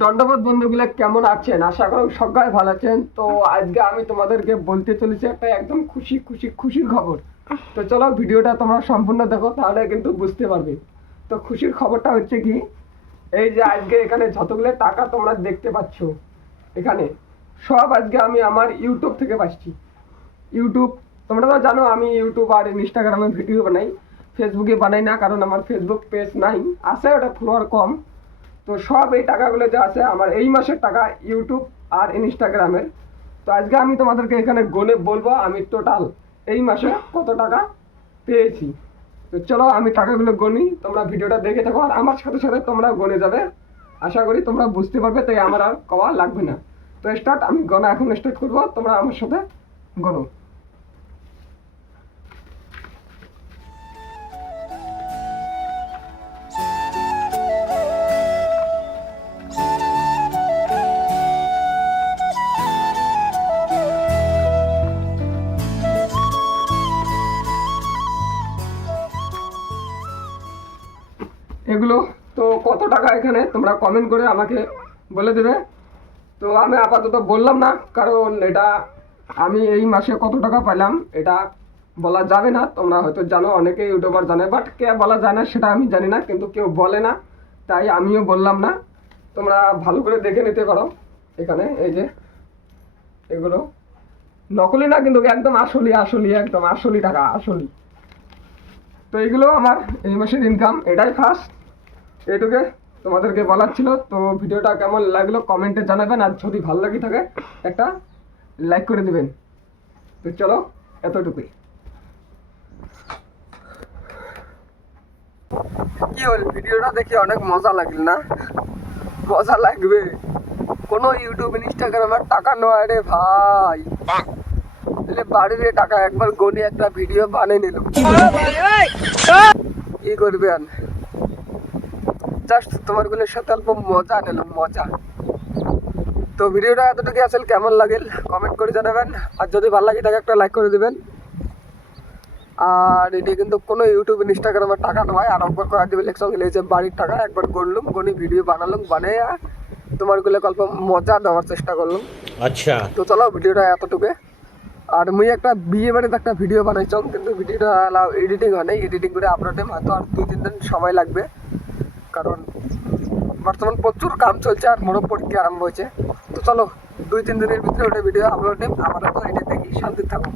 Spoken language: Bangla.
দণ্ডবোধ বন্ধুগুলো কেমন আছেন? আশা করি সবাই ভালো আছেন। তো আজকে আমি তোমাদেরকে বলতে চলেছি একটা একদম খুশি খুশি খুশির খবর। তো চলো ভিডিওটা তোমরা সম্পূর্ণ দেখো তাহলে কিন্তু বুঝতে পারবে। তো খুশির খবরটা হচ্ছে কি এই যে আজকে এখানে যতগুলো টাকা তোমরা দেখতে পাচ্ছ এখানে সব আজকে আমি আমার ইউটিউব থেকে পাচ্ছি। ইউটিউব তোমরা তো জানো আমি ইউটিউব আর ইনস্টাগ্রামে ভিডিও বানাই ফেসবুকে বানাই না কারণ আমার ফেসবুক পেজ নাই। আছে ওটা ফলোয়ার কম তো সব এই টাকাগুলো যে আছে আমার এই মাসের টাকা ইউটিউব আর ইনস্টাগ্রামের তো আজকে আমি তোমাদেরকে এখানে গনে বলব আমি টোটাল এই মাসে কত টাকা পেয়েছি। তো চলো আমি টাকাগুলো গনি, তোমরা ভিডিওটা দেখে থাকো আর আমার সাথে সাথে তোমরা গনে যাবে। আশা করি তোমরা বুঝতে পারবে, তাই আমার আর কওয়া লাগবে না। তো স্টার্ট আমি গনা এখন স্টার্ট করব, তোমরা আমার সাথে গনো। এগুলো। তো কত টাকা এখানে? তোমরা কমেন্ট করে আমাকে বলে দেবে। তো আমি আপাতত বললাম না, কারণ এটা আমি এই মাসে কত টাকা পেলাম এটা বলা যাবে না। তোমরা হয়তো জানো, অনেকে ইউটিউবার জানে বাট কে বলা যায় না সেটা আমি জানি না, কিন্তু কেউ বলে না, তাই আমিও বললাম না। তোমরা ভালো করে দেখে নিতে পারো এখানে, এই যে এগুলো। নকলি না, কিন্তু একদম আসলি আসলি, একদম আসলি টাকা, আসলি। তো এইগুলো আমার এই মাসের ইনকাম এটাই ফার্স্ট এটুকে তোমাদেরকে বলার ছিল। তো ভিডিওটা কেমন লাগল কমেন্টে জানাবেন। আর যদি ভালো লাগে থাকে একটা লাইক করে দিবেন। তো চলো এতটুকুই। কি হল ভিডিওটা দেখে অনেক মজা লাগল না? মজা লাগবে। কোনো ইউটিউব ইনস্টাগ্রামের টাকা নয় রে ভাই। তাহলে বাড়ির টাকা একবার গনি একটা ভিডিও বানিয়ে নিল। কি করবে আর জাস্ট তোমারগুলোর সাথে অল্প মজা নিলাম মজা। তো ভিডিওটা এতটুকু আসলে কেমন লাগেল কমেন্ট করে জানাবেন। আর যদি ভালো লাগে তাকে একটা লাইক করে দেবেন। আর এটি কিন্তু কোনো ইউটিউব ইনস্টাগ্রামের টাকা নয় আর একবার করা দেবে লেখসং যে বাড়ির টাকা একবার গড়লুম গনি ভিডিও বানালুম বানিয়ে তোমারগুলো অল্প মজা দেওয়ার চেষ্টা করলাম। আচ্ছা। তো চলো ভিডিওটা এতটুকু আর মুই একটা বিয়ে বাড়িতে একটা ভিডিও বানাইছিলাম কিন্তু ভিডিওটা এডিটিং হয় নাই এডিটিং করে আপলোড হয়তো আর দুই তিন দিন সময় লাগবে। কারণ বর্তমান প্রচুর কাম চলছে আর মোড় পড়তে আরম্ভ হয়েছে। তো চলো, দুই তিন দিনের ভিতরে ওটা ভিডিও আপলোড নিই। আমরা তো এটা দেখি শান্তি থাকো।